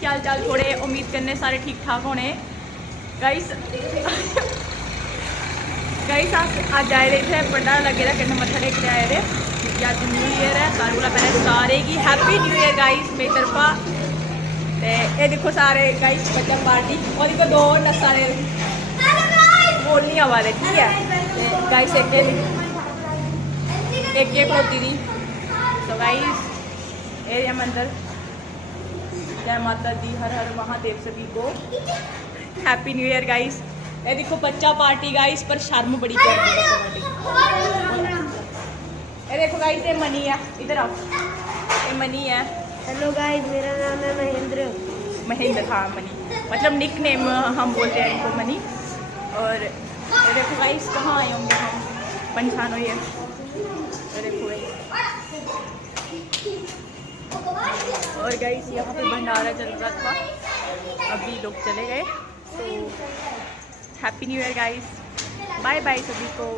क्या हाल चाल? थोड़े उम्मीद करने सारे ठीक ठाक होने गाइस। गाइस अज आए दे इत्थे बड़ा लगे दा कन्नै मत्था टेकने आए दे क्योंकि अज न्यू ईयर है। सारे कोला पैह्ले सारे गी हैप्पी न्यू ईयर गाइस मेरी तरफा। ते ये दिक्खो सारे गाइस बच्चा पार्टी और दिक्खो दो नस्सा दे बोल नहीं आवा दे ठीक है। गाइस एक खड़ोती दी तो गाइस एरिया मंदिर। जय माता दी, हर हर महादेव सभी को हैप्पी न्यू ईयर गाइस। ये देखो बच्चा पार्टी गाइस पर शर्म बड़ी कर दी बच्चा पार्टी। ये देखो गाइस ये मनी है, इधर आओ, ये मनी है। हेलो गाइस, मेरा नाम है महेंद्र। महेंद्र, हाँ मनी मतलब निक नेम हम बोलते हैं इनको मनी। और ये देखो गाइस कहाँ आए होंगे हम, पंछान हो ये देखो गाइस। और गाइस यहाँ पे भंडारा चल रहा था, अभी लोग चले गए। तो happy new year guys, bye bye सभी को।